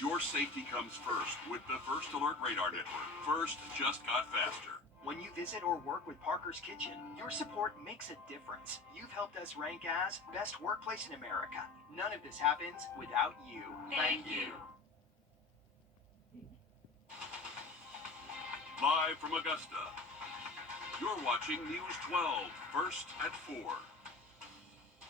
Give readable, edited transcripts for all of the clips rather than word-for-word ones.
Your safety comes first with the First Alert Radar Network. First just got faster. When you visit or work with Parker's Kitchen, your support makes a difference. You've helped us rank as best workplace in America. None of this happens without you. Thank you. Live from Augusta, you're watching News 12, first at 4.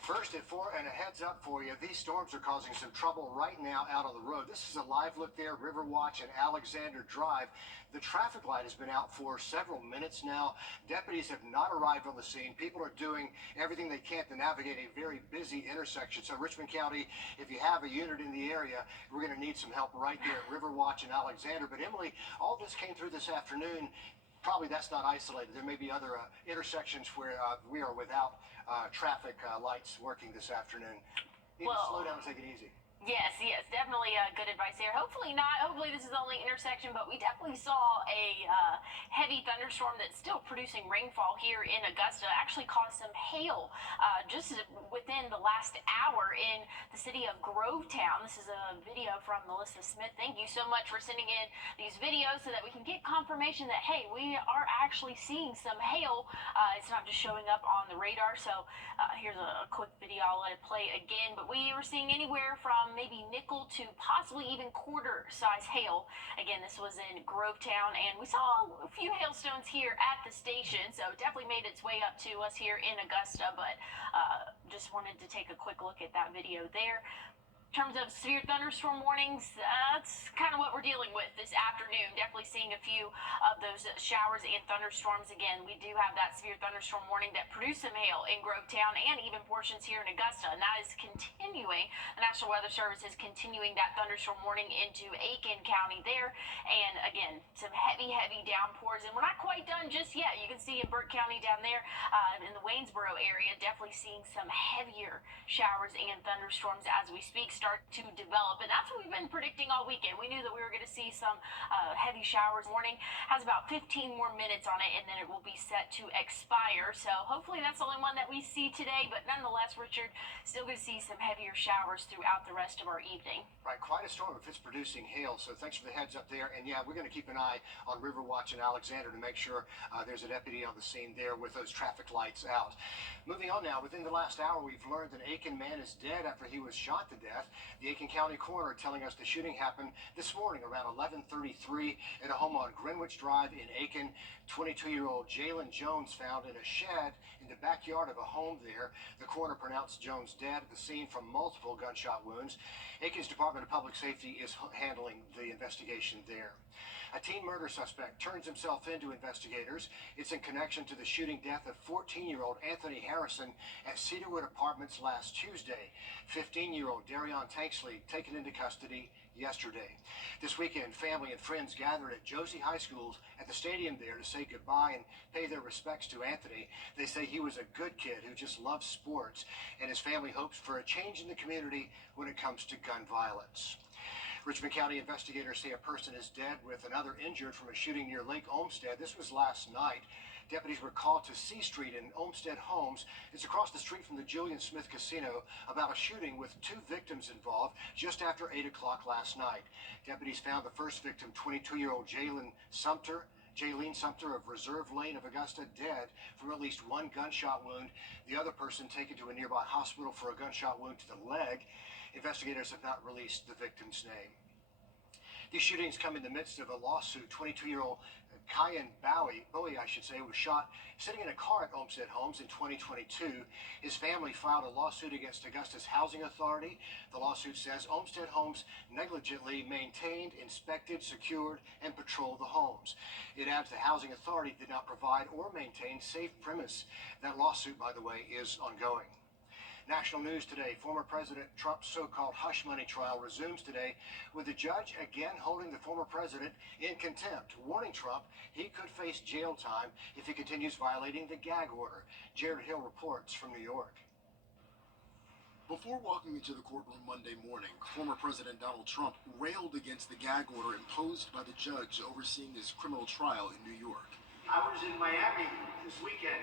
First at 4, and a heads up for you, these storms are causing some trouble right now out on the road. This is a live look there, Riverwatch and Alexander Drive. The traffic light has been out for several minutes now. Deputies have not arrived on the scene. People are doing everything they can to navigate a very busy intersection. So Richmond County, if you have a unit in the area, we're going to need some help right there at Riverwatch and Alexander. But Emily, all this came through this afternoon. Probably that's not isolated. There may be other intersections where we are without traffic lights working this afternoon. Need to slow down and take it easy. Yes, definitely good advice there. Hopefully not. Hopefully this is the only intersection, but we definitely saw a heavy thunderstorm that's still producing rainfall here in Augusta. Actually caused some hail just within the last hour in the city of Grovetown. This is a video from Melissa Smith. Thank you so much for sending in these videos so that we can get confirmation that, hey, we are actually seeing some hail. It's not just showing up on the radar. So here's a quick video. I'll let it play again. But we were seeing anywhere from maybe nickel to possibly even quarter size hail. Again, this was in Grovetown, and we saw a few hailstones here at the station, so it definitely made its way up to us here in Augusta, but just wanted to take a quick look at that video there. In terms of severe thunderstorm warnings, that's kind of what we're dealing with this afternoon. Definitely seeing a few of those showers and thunderstorms. Again, we do have that severe thunderstorm warning that produced some hail in Grovetown and even portions here in Augusta, and that is continuing. The National Weather Service is continuing that thunderstorm warning into Aiken County there. And again, some heavy downpours, and we're not quite done just yet. You can see in Burke County down there in the Waynesboro area, definitely seeing some heavier showers and thunderstorms as we speak start to develop, and that's what we've been predicting all weekend. We knew that we were going to see some heavy showers. Morning has about 15 more minutes on it, and then it will be set to expire. So hopefully that's the only one that we see today, but nonetheless, Richard, still going to see some heavier showers throughout the rest of our evening. Right, quite a storm if it's producing hail, so thanks for the heads up there. And yeah, we're going to keep an eye on Riverwatch and Alexander to make sure there's a deputy on the scene there with those traffic lights out. Moving on now, within the last hour, we've learned an Aiken man is dead after he was shot to death. The Aiken County coroner telling us the shooting happened this morning around 11:33 at a home on Greenwich Drive in Aiken. 22-year-old Jalen Jones found in a shed in the backyard of a home there. The coroner pronounced Jones dead at the scene from multiple gunshot wounds. Aiken's Department of Public Safety is handling the investigation there. A teen murder suspect turns himself in to investigators. It's in connection to the shooting death of 14-year-old Anthony Harrison at Cedarwood Apartments last Tuesday. 15-year-old Darion Tanksley taken into custody yesterday. This weekend, family and friends gathered at Josie High School at the stadium there to say goodbye and pay their respects to Anthony. They say he was a good kid who just loved sports, and his family hopes for a change in the community when it comes to gun violence. Richmond County investigators say a person is dead with another injured from a shooting near Lake Olmsted. This was last night. Deputies were called to C Street in Olmsted Homes. It's across the street from the Julian Smith Casino about a shooting with 2 victims involved just after 8 o'clock last night. Deputies found the first victim, 22-year-old Jaylene Sumter of Reserve Lane of Augusta, dead from at least one gunshot wound. The other person taken to a nearby hospital for a gunshot wound to the leg. Investigators have not released the victim's name. These shootings come in the midst of a lawsuit. 22-year-old Kyan Bowie, was shot sitting in a car at Olmsted Homes in 2022. His family filed a lawsuit against Augusta's Housing Authority. The lawsuit says Olmsted Homes negligently maintained, inspected, secured, and patrolled the homes. It adds the Housing Authority did not provide or maintain safe premise. That lawsuit, by the way, is ongoing. National news today, former President Trump's so-called hush money trial resumes today with the judge again holding the former president in contempt, warning Trump he could face jail time if he continues violating the gag order. Jared Hill reports from New York. Before walking into the courtroom Monday morning, former President Donald Trump railed against the gag order imposed by the judge overseeing his criminal trial in New York. I was in Miami this weekend,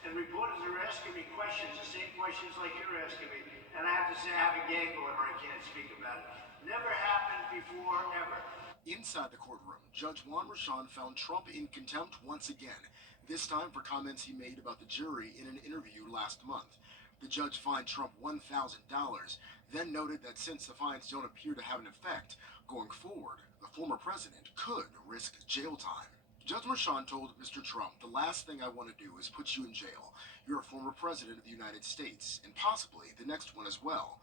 and reporters are asking me questions, the same questions like you're asking me. And I have to say I have a gag order, I can't speak about it. Never happened before ever. Inside the courtroom, Judge Juan Rashan found Trump in contempt once again, this time for comments he made about the jury in an interview last month. The judge fined Trump $1,000, then noted that since the fines don't appear to have an effect, going forward, the former president could risk jail time. Judge Rashan told Mr. Trump, "The last thing I want to do is put you in jail. You're a former president of the United States, and possibly the next one as well."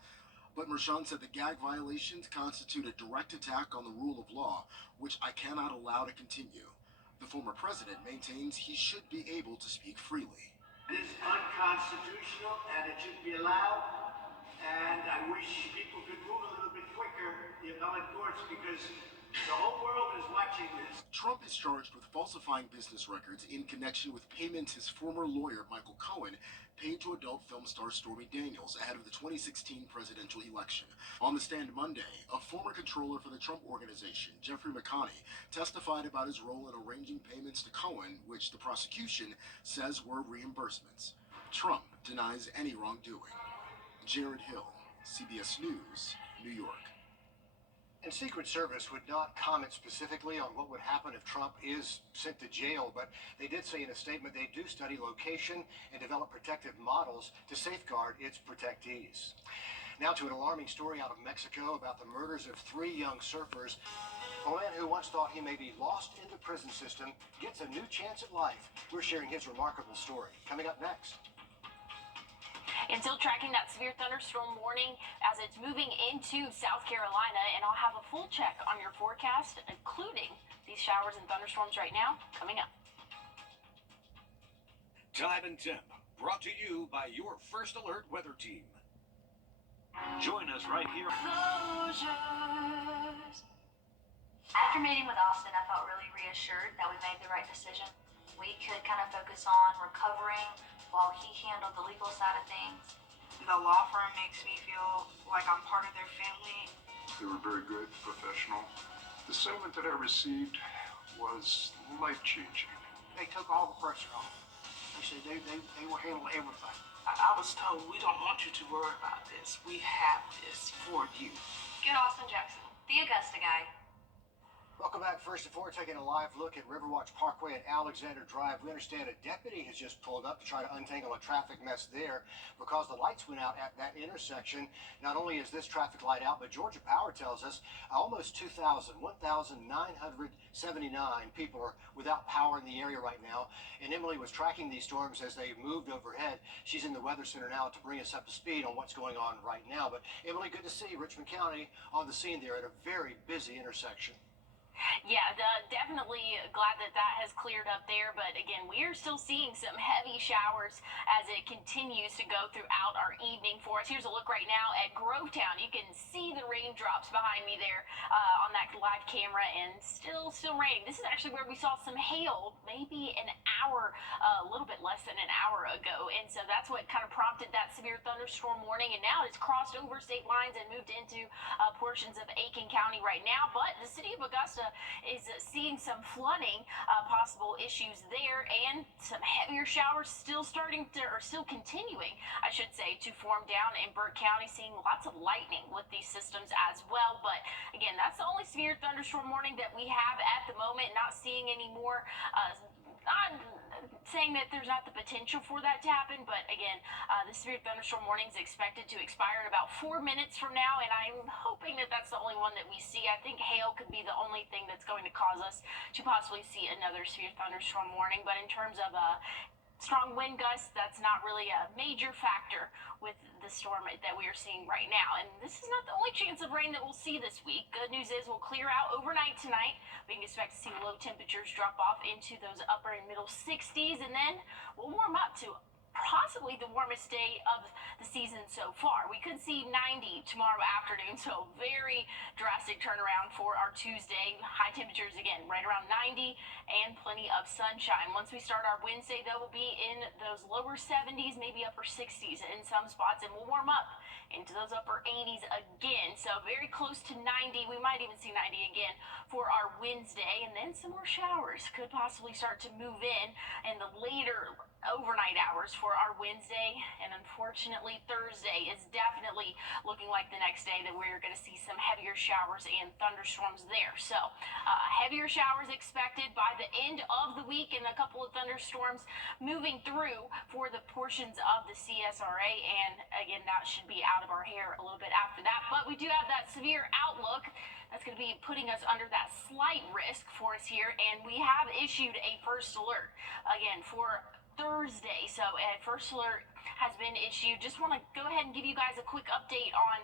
But Rashan said the gag violations constitute a direct attack on the rule of law, which I cannot allow to continue. The former president maintains he should be able to speak freely. It is unconstitutional and it should be allowed. And I wish people could move a little bit quicker, the appellate courts, because the whole world is watching this. Trump is charged with falsifying business records in connection with payments his former lawyer, Michael Cohen, paid to adult film star Stormy Daniels ahead of the 2016 presidential election. On the stand Monday, a former controller for the Trump Organization, Jeffrey McConney, testified about his role in arranging payments to Cohen, which the prosecution says were reimbursements. Trump denies any wrongdoing. Jared Hill, CBS News, New York. And Secret Service would not comment specifically on what would happen if Trump is sent to jail, but they did say in a statement they do study location and develop protective models to safeguard its protectees. Now to an alarming story out of Mexico about the murders of 3 young surfers. A man who once thought he may be lost in the prison system gets a new chance at life. We're sharing his remarkable story. Coming up next. And still tracking that severe thunderstorm warning as it's moving into South Carolina, and I'll have a full check on your forecast, including these showers and thunderstorms right now, coming up. Time and Temp, brought to you by your First Alert weather team. Join us right here. After meeting with Austin, I felt really reassured that we made the right decision. We could kind of focus on recovering while he handled the legal side of things. The law firm makes me feel like I'm part of their family. They were very good, professional. The settlement that I received was life-changing. They took all the pressure off. They said they will handle everything. I was told, we don't want you to worry about this. We have this for you. Get Austin Jackson, the Augusta guy. Welcome back. First and foremost, taking a live look at Riverwatch Parkway and Alexander Drive. We understand a deputy has just pulled up to try to untangle a traffic mess there because the lights went out at that intersection. Not only is this traffic light out, but Georgia Power tells us almost 1,979 people are without power in the area right now. And Emily was tracking these storms as they moved overhead. She's in the Weather Center now to bring us up to speed on what's going on right now. But Emily, good to see Richmond County on the scene there at a very busy intersection. Yeah, definitely glad that that has cleared up there. But again, we are still seeing some heavy showers as it continues to go throughout our evening for us. Here's a look right now at Grovetown. You can see the raindrops behind me there on that live camera, and still raining. This is actually where we saw some hail maybe an hour, a little bit less than an hour ago. And so that's what kind of prompted that severe thunderstorm warning. And now it's crossed over state lines and moved into portions of Aiken County right now. But the city of Augusta is seeing some flooding, possible issues there, and some heavier showers still continuing, I should say, to form down in Burke County, seeing lots of lightning with these systems as well. But again, that's the only severe thunderstorm warning that we have at the moment. Not seeing any more. Not saying that there's not the potential for that to happen, but again, the severe thunderstorm warning is expected to expire in about 4 minutes from now, and I'm hoping that that's the only one that we see. I think hail could be the only thing that's going to cause us to possibly see another severe thunderstorm warning. But in terms of strong wind gusts, that's not really a major factor with the storm that we are seeing right now. And this is not the only chance of rain that we'll see this week. Good news is we'll clear out overnight tonight. We can expect to see low temperatures drop off into those upper and middle 60s, and then we'll warm up to possibly the warmest day of the season so far. We could see 90 tomorrow afternoon, so very drastic turnaround for our Tuesday. High temperatures again right around 90 and plenty of sunshine. Once we start our Wednesday, though, we'll be in those lower 70s, maybe upper 60s in some spots, and we'll warm up into those upper 80s again. So very close to 90. We might even see 90 again for our Wednesday, and then some more showers could possibly start to move in the later overnight hours for our Wednesday, and unfortunately Thursday is definitely looking like the next day that we're going to see some heavier showers and thunderstorms there. So heavier showers expected by the end of the week, and a couple of thunderstorms moving through for the portions of the CSRA, and again, that should be out of our hair a little bit after that. But we do have that severe outlook that's going to be putting us under that slight risk for us here, and we have issued a first alert again for Thursday. So a first alert has been issued. Just want to go ahead and give you guys a quick update on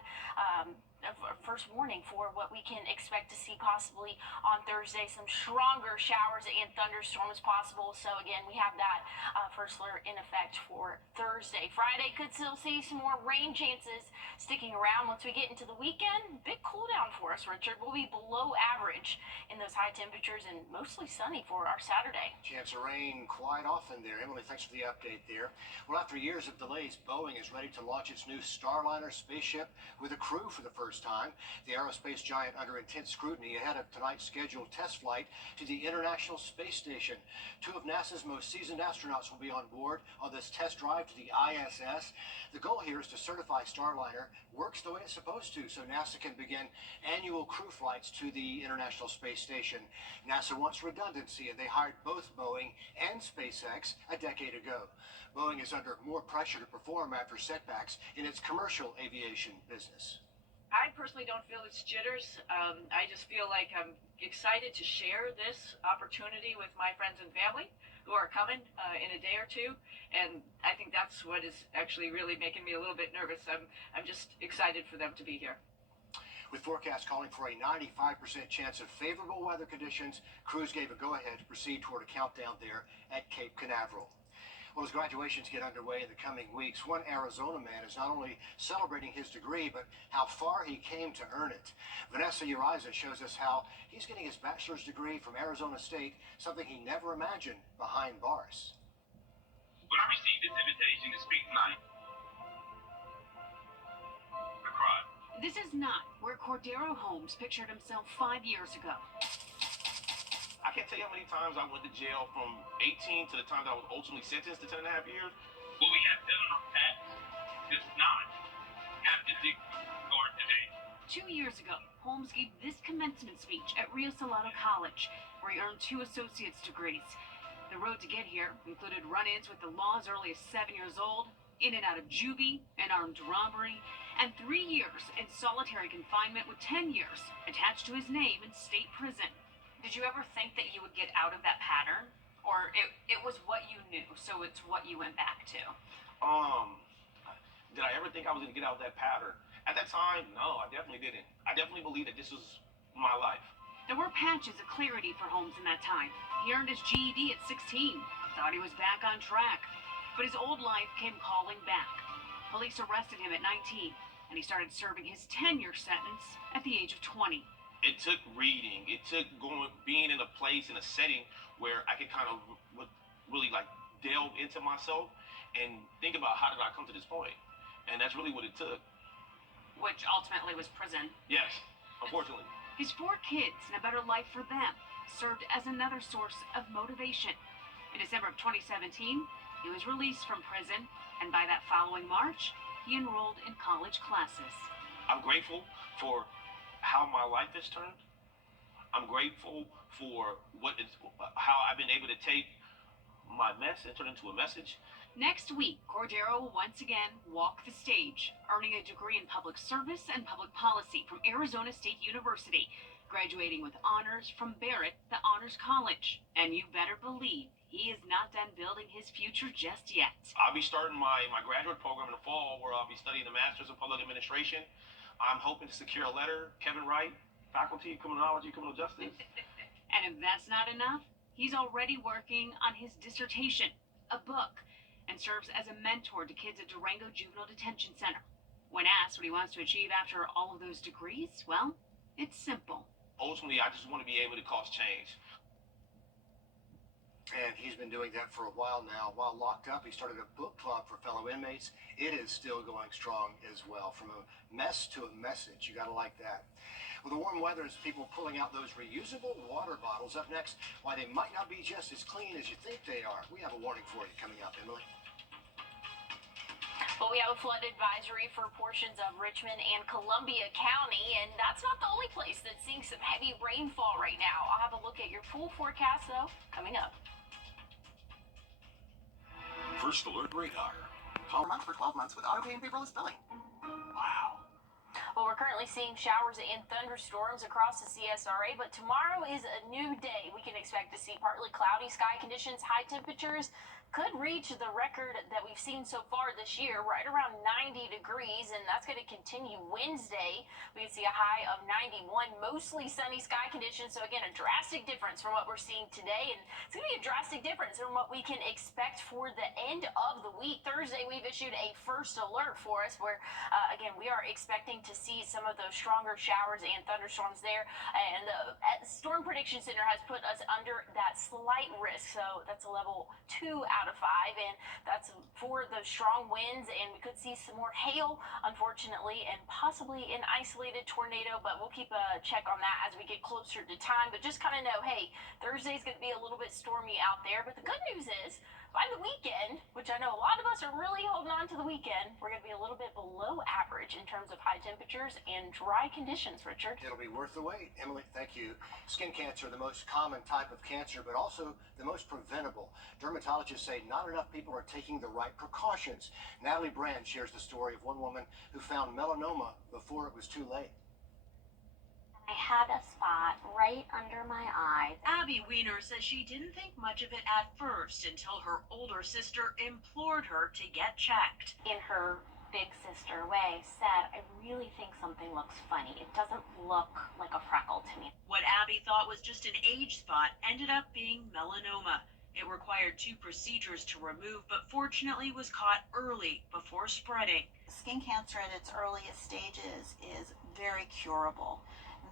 first warning for what we can expect to see possibly on Thursday. Some stronger showers and thunderstorms possible. So again, we have that first alert in effect for Thursday. Friday could still see some more rain chances sticking around. Once we get into the weekend, big cool down for us, Richard. We'll be below average in those high temperatures and mostly sunny for our Saturday. Chance of rain quite often there. Emily, thanks for the update there. Well, after years of delays, Boeing is ready to launch its new Starliner spaceship with a crew for the first time. The aerospace giant under intense scrutiny ahead of tonight's scheduled test flight to the International Space Station. Two of NASA's most seasoned astronauts will be on board on this test drive to the ISS. The goal here is to certify Starliner works the way it's supposed to, so NASA can begin annual crew flights to the International Space Station. NASA wants redundancy, and they hired both Boeing and SpaceX a decade ago. Boeing is under more pressure to perform after setbacks in its commercial aviation business. I personally don't feel it's jitters. I just feel like I'm excited to share this opportunity with my friends and family who are coming in a day or two, and I think that's what is actually really making me a little bit nervous. I'm just excited for them to be here. With forecasts calling for a 95% chance of favorable weather conditions, crews gave a go-ahead to proceed toward a countdown there at Cape Canaveral. Well, as graduations get underway in the coming weeks, one Arizona man is not only celebrating his degree, but how far he came to earn it. Vanessa Uriza shows us how he's getting his bachelor's degree from Arizona State, something he never imagined behind bars. When I received this invitation to speak tonight, I cried. This is not where Cordero Holmes pictured himself 5 years ago. I can't tell you how many times I went to jail from 18 to the time that I was ultimately sentenced to 10 and a half years. What we have done on our past does not have to discard today. 2 years ago, Holmes gave this commencement speech at Rio Salado College, where he earned 2 associate's degrees. The road to get here included run-ins with the law as early as 7 years old, in and out of juvie, an armed robbery, and 3 years in solitary confinement with 10 years attached to his name in state prison. Did you ever think that you would get out of that pattern? Or it was what you knew, so it's what you went back to? Did I ever think I was going to get out of that pattern? At that time, no, I definitely didn't. I definitely believed that this was my life. There were patches of clarity for Holmes in that time. He earned his GED at 16, thought he was back on track. But his old life came calling back. Police arrested him at 19, and he started serving his 10-year sentence at the age of 20. It took reading. It took being in a place, in a setting where I could kind of really like delve into myself and think about how did I come to this point. And that's really what it took. Which ultimately was prison. Yes, unfortunately. His 4 kids and a better life for them served as another source of motivation. In December of 2017, he was released from prison, and by that following March, he enrolled in college classes. I'm grateful for how my life has turned. I'm grateful for how I've been able to take my mess and turn it into a message. Next week, Cordero will once again walk the stage, earning a degree in public service and public policy from Arizona State University, graduating with honors from Barrett, the Honors College. And you better believe he is not done building his future just yet. I'll be starting my graduate program in the fall, where I'll be studying the Master's in Public Administration. I'm hoping to secure a letter, Kevin Wright, Faculty of Criminology, Criminal Justice. And if that's not enough, he's already working on his dissertation, a book, and serves as a mentor to kids at Durango Juvenile Detention Center. When asked what he wants to achieve after all of those degrees, well, it's simple. Ultimately, I just want to be able to cause change. And he's been doing that for a while now. While locked up, he started a book club for fellow inmates. It is still going strong as well. From a mess to a message. You got to like that. With the warm weather, as people pulling out those reusable water bottles. Up next, why they might not be just as clean as you think they are. We have a warning for you coming up, Emily. Well, we have a flood advisory for portions of Richmond and Columbia County, and that's not the only place that's seeing some heavy rainfall right now. I'll have a look at your full forecast, though, coming up. First Alert Radar. Call a month for 12 months with auto-pay and paperless billing. Wow. Well, we're currently seeing showers and thunderstorms across the CSRA, but tomorrow is a new day. We can expect to see partly cloudy sky conditions. High temperatures could reach the record that we've seen so far this year, right around 90 degrees, and that's going to continue Wednesday. We can see a high of 91, mostly sunny sky conditions. So again, a drastic difference from what we're seeing today, and it's going to be a drastic difference from what we can expect for the end of the week. Thursday, we've issued a first alert for us where, again, we are expecting to see some of those stronger showers and thunderstorms there, and the Storm Prediction Center has put us under that slight risk, so that's a level 2 out of 5, and that's for the strong winds, and we could see some more hail, unfortunately, and possibly an isolated tornado, but we'll keep a check on that as we get closer to time. But just kind of know, hey, Thursday's going to be a little bit stormy out there, but the good news is, by the weekend, which I know a lot of us are really holding on to the weekend, we're going to be a little bit below average in terms of high temperatures and dry conditions, Richard. It'll be worth the wait. Emily, thank you. Skin cancer, the most common type of cancer, but also the most preventable. Dermatologists say not enough people are taking the right precautions. Natalie Brand shares the story of one woman who found melanoma before it was too late. I had a spot right under my eye. Abby Weiner says she didn't think much of it at first until her older sister implored her to get checked. In her big sister way, said, I really think something looks funny. It doesn't look like a freckle to me. What Abby thought was just an age spot ended up being melanoma. It required 2 procedures to remove, but fortunately was caught early before spreading. Skin cancer at its earliest stages is very curable.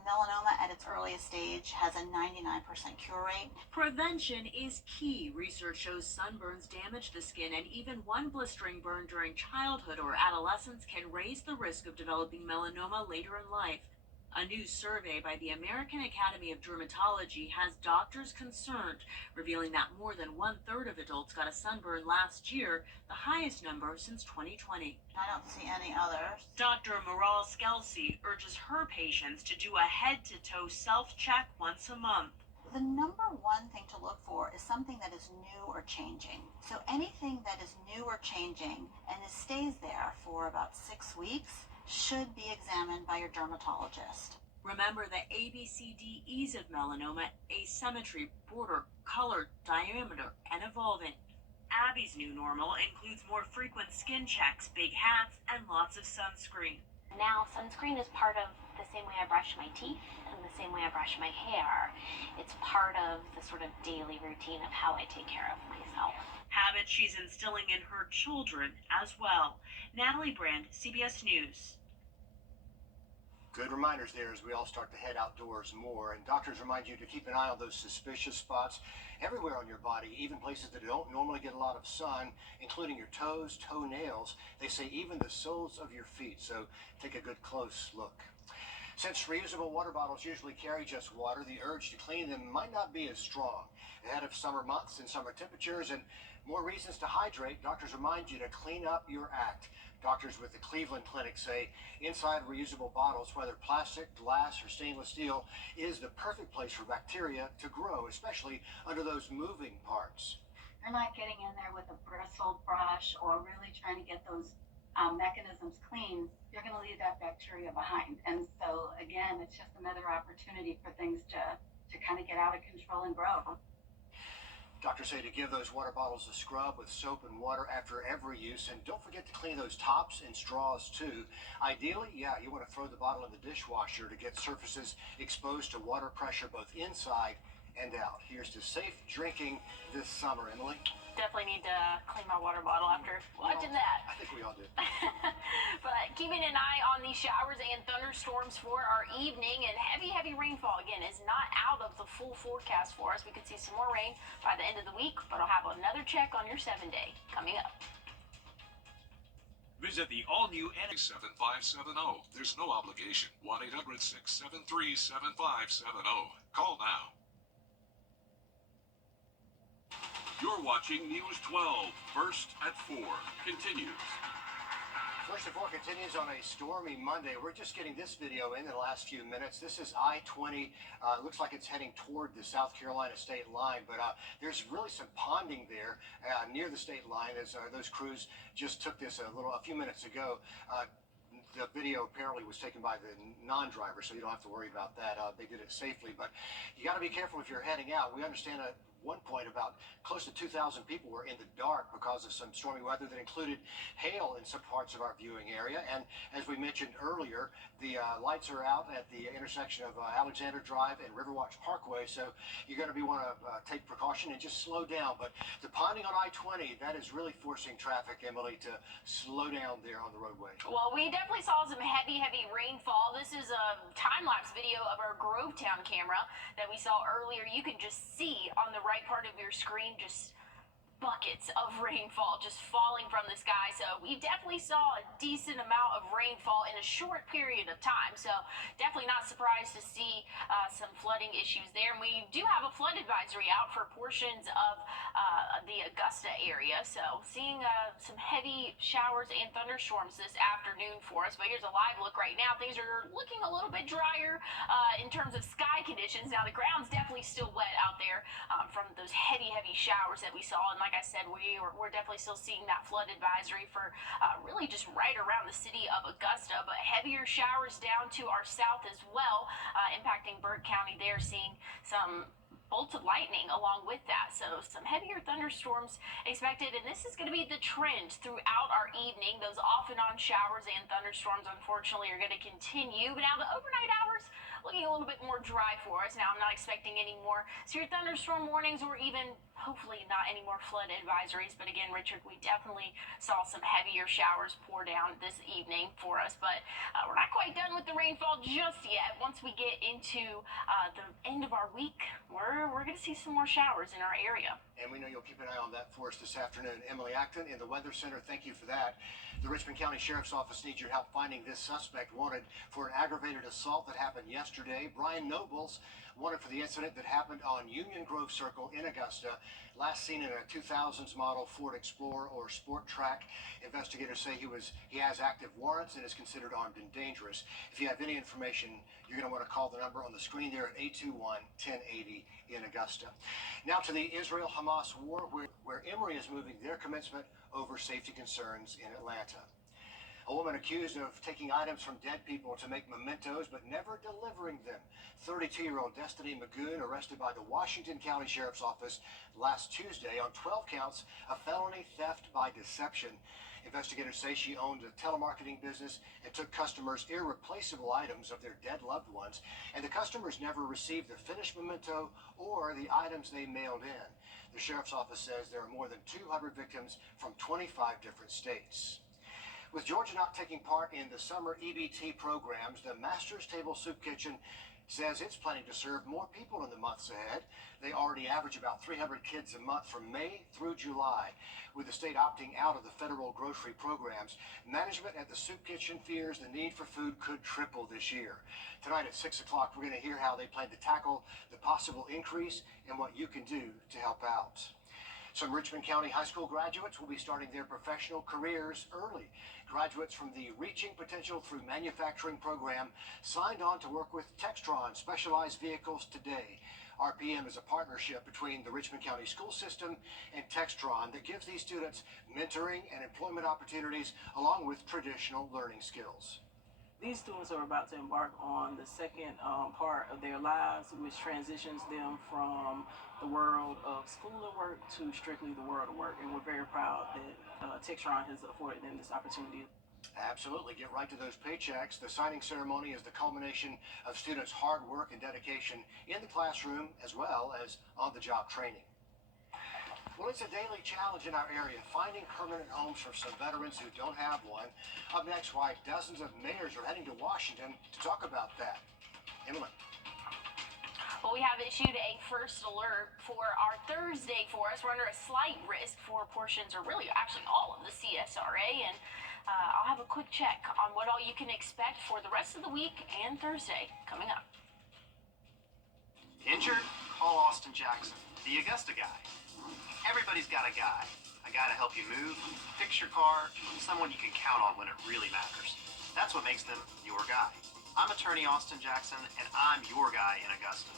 Melanoma at its earliest stage has a 99% cure rate. Prevention is key. Research shows sunburns damage the skin, and even one blistering burn during childhood or adolescence can raise the risk of developing melanoma later in life. A new survey by the American Academy of Dermatology has doctors concerned, revealing that more than 1/3 of adults got a sunburn last year, the highest number since 2020. I don't see any others. Dr. Maral Skelsey urges her patients to do a head-to-toe self-check once a month. The number one thing to look for is something that is new or changing. So anything that is new or changing and it stays there for about 6 weeks should be examined by your dermatologist. Remember the ABCDEs of melanoma: asymmetry, border, color, diameter, and evolving. Abby's new normal includes more frequent skin checks, big hats, and lots of sunscreen. Now, sunscreen is part of the same way I brush my teeth and the same way I brush my hair. It's part of the sort of daily routine of how I take care of myself. Habits she's instilling in her children as well. Natalie Brand, CBS News. Good reminders there as we all start to head outdoors more. And doctors remind you to keep an eye on those suspicious spots everywhere on your body, even places that don't normally get a lot of sun, including your toes, toenails. They say even the soles of your feet. So take a good close look. Since reusable water bottles usually carry just water, the urge to clean them might not be as strong. Ahead of summer months and summer temperatures and more reasons to hydrate, doctors remind you to clean up your act. Doctors with the Cleveland Clinic say inside reusable bottles, whether plastic, glass, or stainless steel, is the perfect place for bacteria to grow, especially under those moving parts. You're not getting in there with a bristle brush or really trying to get those mechanisms clean. You're going to leave that bacteria behind. And so, again, it's just another opportunity for things to kind of get out of control and grow. Doctors say to give those water bottles a scrub with soap and water after every use, and don't forget to clean those tops and straws too. Ideally, you want to throw the bottle in the dishwasher to get surfaces exposed to water pressure both inside and out. Here's to safe drinking this summer, Emily. Definitely need to clean my water bottle after watching that. I think we all did. But keeping an eye on these showers and thunderstorms for our evening, and heavy rainfall again is not out of the full forecast for us. We could see some more rain by the end of the week, but I'll have another check on your 7-day coming up. Visit the all-new 7570. There's no obligation. 1-800-673-7570. Call now. You're watching News 12, First at 4. Continues. First at 4 continues on a stormy Monday. We're just getting this video in the last few minutes. This is I-20. Looks like it's heading toward the South Carolina state line, but there's really some ponding there near the state line as those crews just took this a few minutes ago. The video apparently was taken by the non-driver, so you don't have to worry about that. They did it safely, but you got to be careful if you're heading out. We understand at one point about close to 2,000 people were in the dark because of some stormy weather that included hail in some parts of our viewing area. And as we mentioned earlier, the lights are out at the intersection of Alexander Drive and Riverwatch Parkway, so you're going to want to take precaution and just slow down. But the ponding on I-20, that is really forcing traffic, Emily, to slow down there on the roadway. Well, we definitely saw some heavy rainfall. This is a time-lapse video of our Grovetown camera that we saw earlier. You can just see on the right part of your screen just buckets of rainfall just falling from the sky. So we definitely saw a decent amount of rainfall in a short period of time. So definitely not surprised to see some flooding issues there. And we do have a flood advisory out for portions of the Augusta area. So seeing some heavy showers and thunderstorms this afternoon for us. But here's a live look right now. Things are looking a little bit drier in terms of sky conditions. Now the ground's definitely still wet out there from those heavy showers that we saw. And like I said, we're definitely still seeing that flood advisory for really just right around the city of Augusta, but heavier showers down to our south as well, impacting Burke County there, seeing some bolts of lightning along with that. So some heavier thunderstorms expected, and this is going to be the trend throughout our evening. Those off and on showers and thunderstorms, unfortunately, are going to continue. But now the overnight hours looking a little bit more dry for us. Now I'm not expecting any more severe thunderstorm warnings or even hopefully not any more flood advisories. But again, Richard, we definitely saw some heavier showers pour down this evening for us. But we're not quite done with the rainfall just yet. Once we get into the end of our week, we're going to see some more showers in our area. And we know you'll keep an eye on that for us this afternoon. Emily Acton in the Weather Center, thank you for that. The Richmond County Sheriff's Office needs your help finding this suspect wanted for an aggravated assault that happened yesterday. Brian Nobles wanted for the incident that happened on Union Grove Circle in Augusta, last seen in a 2000s model Ford Explorer or Sport Track. Investigators say he has active warrants and is considered armed and dangerous. If you have any information, you're going to want to call the number on the screen there at 821-1080 in Augusta. Now to the Israel-Hamas war, where Emory is moving their commencement over safety concerns in Atlanta. A woman accused of taking items from dead people to make mementos but never delivering them. 32-year-old Destiny Magoon arrested by the Washington County Sheriff's Office last Tuesday on 12 counts of felony theft by deception. Investigators say she owned a telemarketing business and took customers irreplaceable items of their dead loved ones, and the customers never received the finished memento or the items they mailed in. The Sheriff's Office says there are more than 200 victims from 25 different states. With Georgia not taking part in the summer EBT programs, the Master's Table Soup Kitchen says it's planning to serve more people in the months ahead. They already average about 300 kids a month from May through July. With the state opting out of the federal grocery programs, management at the Soup Kitchen fears the need for food could triple this year. Tonight at 6 o'clock, we're going to hear how they plan to tackle the possible increase and what you can do to help out. Some Richmond County high school graduates will be starting their professional careers early. Graduates from the Reaching Potential Through Manufacturing program signed on to work with Textron Specialized Vehicles today. RPM is a partnership between the Richmond County school system and Textron that gives these students mentoring and employment opportunities along with traditional learning skills. These students are about to embark on the second part of their lives, which transitions them from the world of school and work to strictly the world of work. And we're very proud that Textron has afforded them this opportunity. Absolutely. Get right to those paychecks. The signing ceremony is the culmination of students' hard work and dedication in the classroom as well as on-the-job training. Well, it's a daily challenge in our area, finding permanent homes for some veterans who don't have one. Up next, why dozens of mayors are heading to Washington to talk about that. Emily. Well, we have issued a first alert for our Thursday for us. We're under a slight risk for portions, or really actually all of the CSRA, and I'll have a quick check on what all you can expect for the rest of the week and Thursday coming up. Injured? Call Austin Jackson, the Augusta guy. Everybody's got a guy to help you move, fix your car, someone you can count on when it really matters. That's what makes them your guy. I'm attorney Austin Jackson, and I'm your guy in Augusta.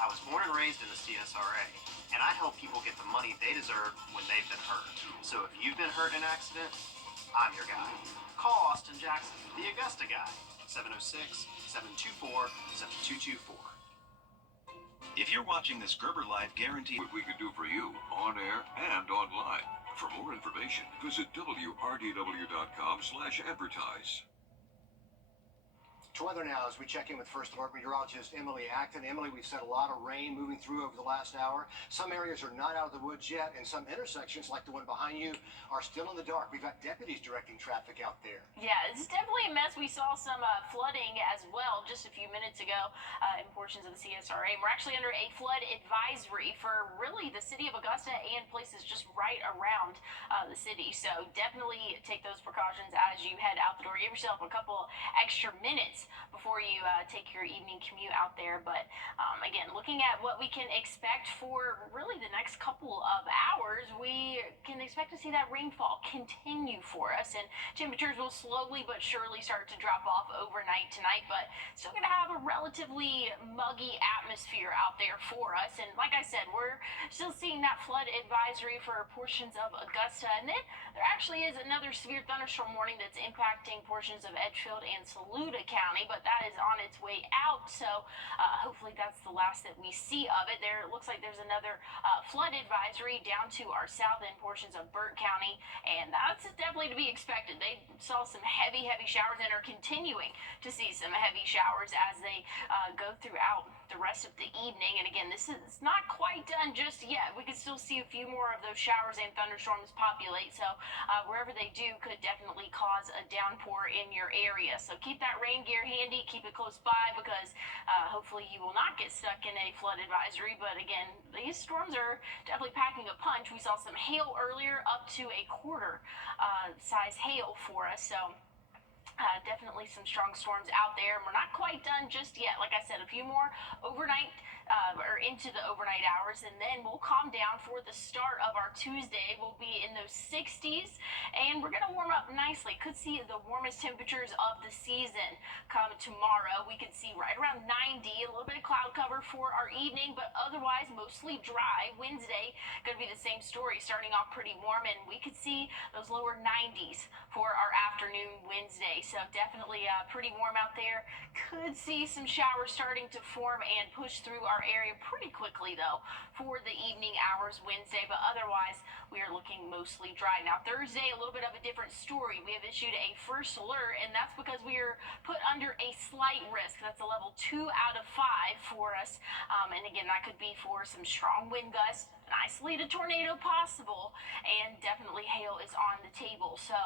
I was born and raised in the CSRA, and I help people get the money they deserve when they've been hurt. So if you've been hurt in an accident, I'm your guy. Call Austin Jackson, the Augusta guy, 706-724-7224. If you're watching this Gerber Live guarantee what we can do for you on air and online. For more information, visit wrdw.com/advertise. To weather now as we check in with First Alert meteorologist Emily Acton. Emily, we've seen a lot of rain moving through over the last hour. Some areas are not out of the woods yet, and some intersections, like the one behind you, are still in the dark. We've got deputies directing traffic out there. Yeah, it's definitely a mess. We saw some flooding as well just a few minutes ago in portions of the CSRA. And we're actually under a flood advisory for really the city of Augusta and places just right around the city. So definitely take those precautions as you head out the door. Give yourself a couple extra minutes before you take your evening commute out there. But again, looking at what we can expect for really the next couple of hours, we can expect to see that rainfall continue for us, and temperatures will slowly but surely start to drop off overnight tonight, but still going to have a relatively muggy atmosphere out there for us. And like I said, we're still seeing that flood advisory for portions of Augusta, and then there actually is another severe thunderstorm warning that's impacting portions of Edgefield and Saluda County, but that is on its way out, so hopefully that's the last that we see of it. There, it looks like there's another flood advisory down to our south end portions of Burt County, and that's definitely to be expected. They saw some heavy showers and are continuing to see some heavy showers as they go throughout the rest of the evening. And again, this is not quite done just yet. We could still see a few more of those showers and thunderstorms populate, so wherever they do could definitely cause a downpour in your area. So keep that rain gear handy, keep it close by, because hopefully you will not get stuck in a flood advisory. But again, these storms are definitely packing a punch. We saw some hail earlier, up to a quarter size hail for us, so definitely some strong storms out there. We're not quite done just yet. Like I said, a few more overnight or into the overnight hours, and then we'll calm down for the start of our Tuesday. We'll be in those 60s, and we're going to warm up nicely. Could see the warmest temperatures of the season come tomorrow. We could see right around 90, a little bit of cloud cover for our evening, but otherwise mostly dry. Wednesday going to be the same story, starting off pretty warm, and we could see those lower 90s for our afternoon Wednesday. So definitely pretty warm out there. Could see some showers starting to form and push through our area pretty quickly, though, for the evening hours Wednesday, but otherwise we are looking mostly dry. Now Thursday, a little bit of a different story. We have issued a first alert, and that's because we are put under a slight risk. That's a level 2 out of 5 for us, and again, that could be for some strong wind gusts, an isolated tornado possible, and definitely hail is on the table. So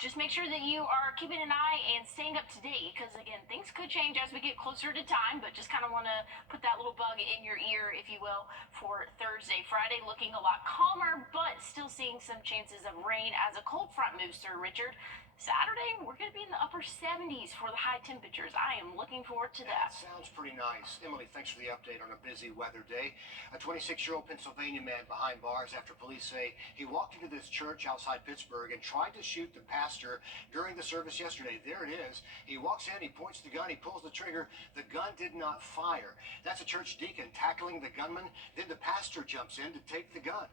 just make sure that you are keeping an eye and staying up to date, because again, things could change as we get closer to time, but just kind of want to put that little bug in your ear, if you will, for Thursday. Friday looking a lot calmer, but still seeing some chances of rain as a cold front moves through, Richard. Saturday, we're going to be in the upper 70s for the high temperatures. I am looking forward to that. Sounds pretty nice. Emily, thanks for the update on a busy weather day. A 26-year-old Pennsylvania man behind bars after police say he walked into this church outside Pittsburgh and tried to shoot the pastor during the service yesterday. There it is. He walks in, he points the gun, he pulls the trigger. The gun did not fire. That's a church deacon tackling the gunman. Then the pastor jumps in to take the gun.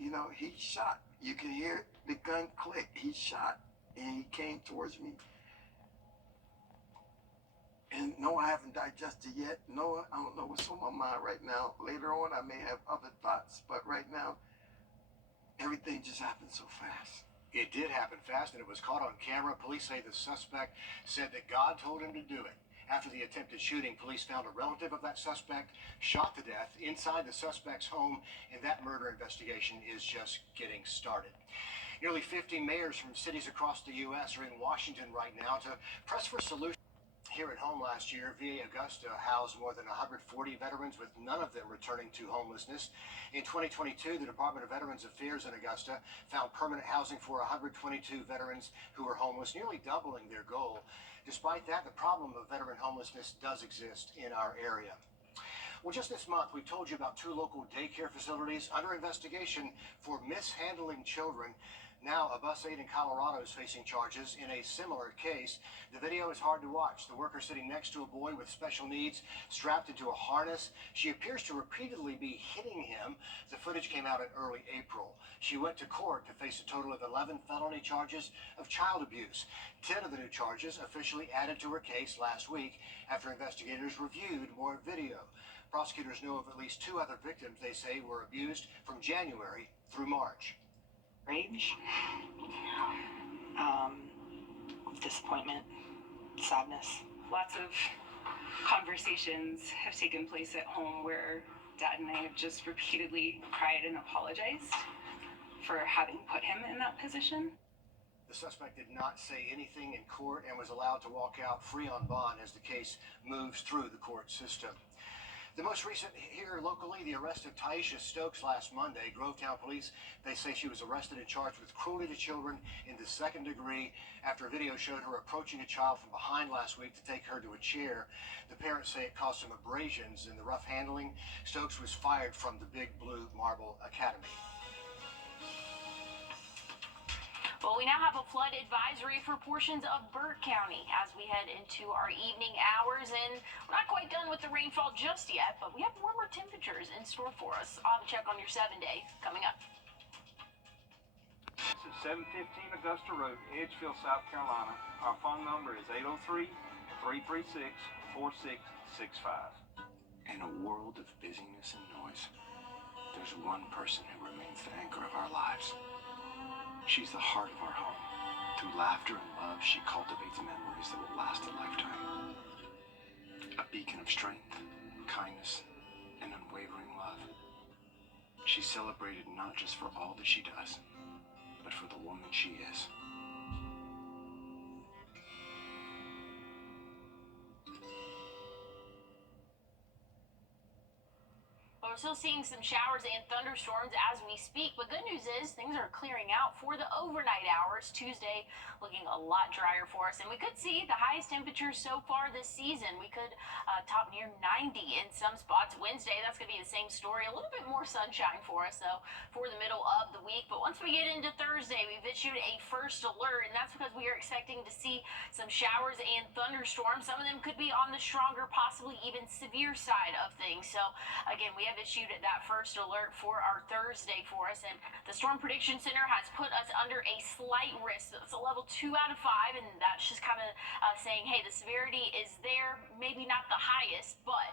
You know, he shot. You can hear the gun click. He shot, and he came towards me. And no, I haven't digested yet. No, I don't know what's on my mind right now. Later on, I may have other thoughts, but right now, everything just happened so fast. It did happen fast, and it was caught on camera. Police say the suspect said that God told him to do it. After the attempted shooting, police found a relative of that suspect shot to death inside the suspect's home, and that murder investigation is just getting started. Nearly 50 mayors from cities across the U.S. are in Washington right now to press for solutions. Here at home last year, VA Augusta housed more than 140 veterans, with none of them returning to homelessness. In 2022, the Department of Veterans Affairs in Augusta found permanent housing for 122 veterans who were homeless, nearly doubling their goal. Despite that, the problem of veteran homelessness does exist in our area. Well, just this month, we've told you about 2 local daycare facilities under investigation for mishandling children. Now, a bus aide in Colorado is facing charges in a similar case. The video is hard to watch. The worker sitting next to a boy with special needs, strapped into a harness. She appears to repeatedly be hitting him. The footage came out in early April. She went to court to face a total of 11 felony charges of child abuse. 10 of the new charges officially added to her case last week after investigators reviewed more video. Prosecutors know of at least 2 other victims they say were abused from January through March. Rage, disappointment, sadness. Lots of conversations have taken place at home where Dad and I have just repeatedly cried and apologized for having put him in that position. The suspect did not say anything in court and was allowed to walk out free on bond as the case moves through the court system. The most recent here locally, the arrest of Taisha Stokes last Monday. Grovetown police, they say she was arrested and charged with cruelty to children in the 2nd degree after a video showed her approaching a child from behind last week to take her to a chair. The parents say it caused some abrasions in the rough handling. Stokes was fired from the Big Blue Marble Academy. Well, we now have a flood advisory for portions of Burt County as we head into our evening hours, and we're not quite done with the rainfall just yet, but we have warmer temperatures in store for us. I'll have a check on your 7-day coming up. This is 715 Augusta Road, Edgefield, South Carolina. Our phone number is 803-336-4665. In a world of busyness and noise, there's one person who remains the anchor of our lives. She's the heart of our home. Through laughter and love, she cultivates memories that will last a lifetime. A beacon of strength, kindness, and unwavering love. She's celebrated not just for all that she does, but for the woman she is. We're still seeing some showers and thunderstorms as we speak, but good news is things are clearing out for the overnight hours. Tuesday looking a lot drier for us, and we could see the highest temperatures so far this season. We could top near 90 in some spots. Wednesday, that's going to be the same story. A little bit more sunshine for us, though, for the middle of the week. But once we get into Thursday, we've issued a first alert, and that's because we are expecting to see some showers and thunderstorms. Some of them could be on the stronger, possibly even severe side of things. So, again, we have issued that first alert for our Thursday for us, and the Storm Prediction Center has put us under a slight risk. It's a level 2 out of 5, and that's just kind of saying, hey, the severity is there, maybe not the highest, but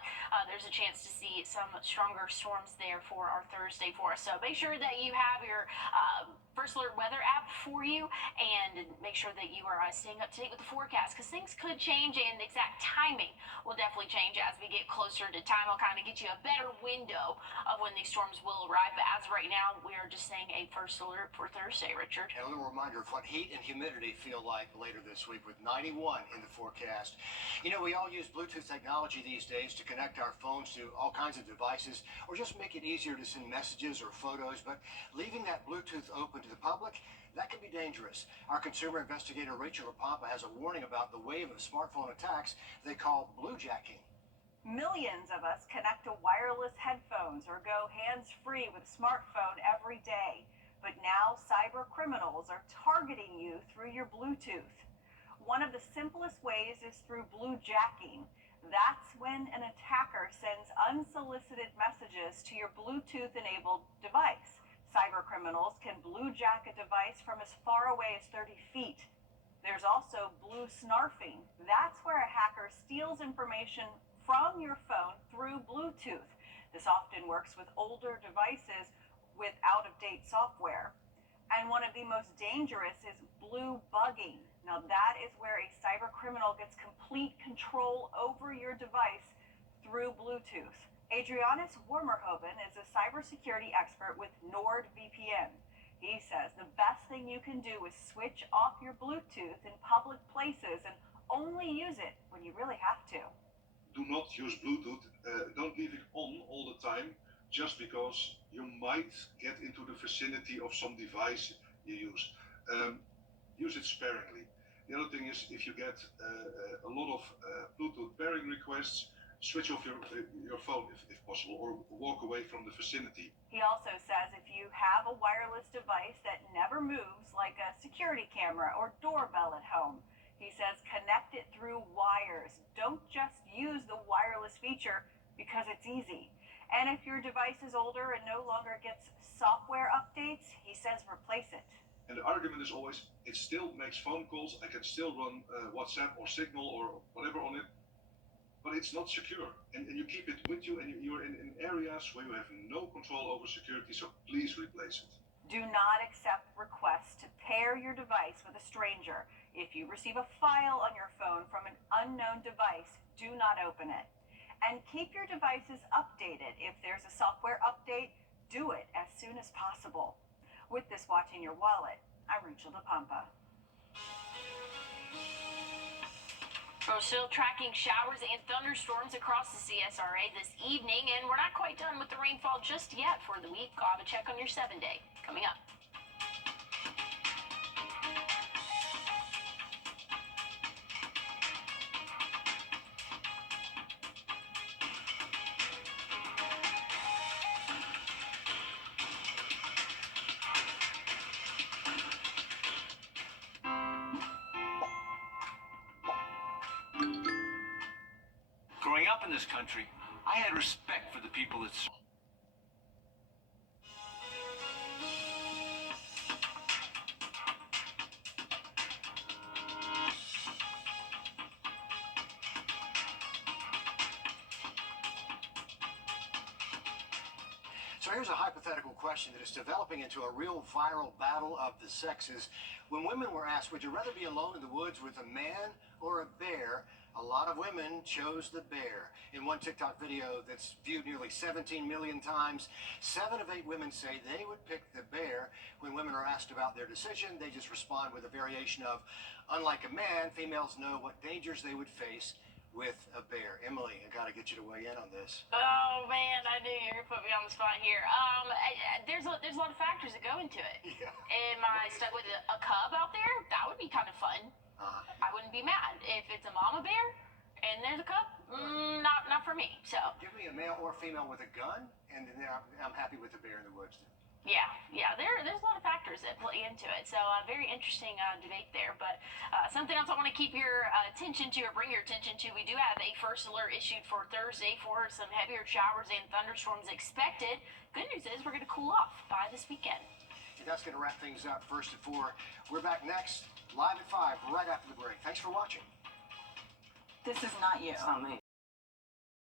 there's a chance to see some stronger storms there for our Thursday for us. So make sure that you have your First Alert weather app for you, and make sure that you are staying up to date with the forecast, because things could change, and the exact timing will definitely change as we get closer to time. I'll kind of get you a better window of when these storms will arrive, but as right now, we are just saying a First Alert for Thursday, Richard. And a little reminder of what heat and humidity feel like later this week with 91 in the forecast. You know, we all use Bluetooth technology these days to connect our phones to all kinds of devices, or just make it easier to send messages or photos, but leaving that Bluetooth open to the public, that can be dangerous. Our consumer investigator Rachel LaPampa has a warning about the wave of smartphone attacks they call bluejacking. Millions of us connect to wireless headphones or go hands-free with a smartphone every day. But now cyber criminals are targeting you through your Bluetooth. One of the simplest ways is through bluejacking. That's when an attacker sends unsolicited messages to your Bluetooth-enabled device. Cyber criminals can bluejack a device from as far away as 30 feet. There's also blue snarfing. That's where a hacker steals information from your phone through Bluetooth. This often works with older devices with out-of-date software. And one of the most dangerous is blue bugging. Now that is where a cyber criminal gets complete control over your device through Bluetooth. Adrianus Wormerhoven is a cybersecurity expert with NordVPN. He says the best thing you can do is switch off your Bluetooth in public places and only use it when you really have to. Do not use Bluetooth. Don't leave it on all the time, just because you might get into the vicinity of some device you use. Use it sparingly. The other thing is, if you get a lot of Bluetooth pairing requests, switch off your phone if possible, or walk away from the vicinity. He also says if you have a wireless device that never moves, like a security camera or doorbell at home, he says connect it through wires. Don't just use the wireless feature because it's easy. And if your device is older and no longer gets software updates, he says replace it. And the argument is always, it still makes phone calls, I can still run WhatsApp or Signal or whatever on it, but it's not secure. And you keep it with you, and you're in areas where you have no control over security, so please replace it. Do not accept requests to pair your device with a stranger. If you receive a file on your phone from an unknown device, do not open it. And keep your devices updated. If there's a software update, do it as soon as possible. With This Watch in Your Wallet, I'm Rachel DePampa. We're still tracking showers and thunderstorms across the CSRA this evening, and we're not quite done with the rainfall just yet for the week. I'll have a check on your 7-day coming up. Growing up in this country, I had respect for the people that saw. So here's a hypothetical question that is developing into a real viral battle of the sexes. When women were asked, would you rather be alone in the woods with a man or a bear? A lot of women chose the bear. In one TikTok video that's viewed nearly 17 million times, 7 of 8 women say they would pick the bear. When women are asked about their decision, they just respond with a variation of, unlike a man, females know what dangers they would face with a bear. Emily, I gotta get you to weigh in on this. Oh man, I knew you were gonna put me on the spot here. There's a lot of factors that go into it. Yeah. Am I stuck with a cub out there? That would be kind of fun. I wouldn't be mad. If it's a mama bear and there's a cub, not for me. So give me a male or female with a gun, and then I'm happy with the bear in the woods. yeah, there's a lot of factors that play into it. So very interesting debate there. But something else I want to keep your attention to, or bring your attention to, we do have a first alert issued for Thursday for some heavier showers and thunderstorms expected. Good news is we're going to cool off by this weekend. And that's going to wrap things up. First at 4. We're back next, live at 5, right after the break. Thanks for watching. This is not you. It's not me.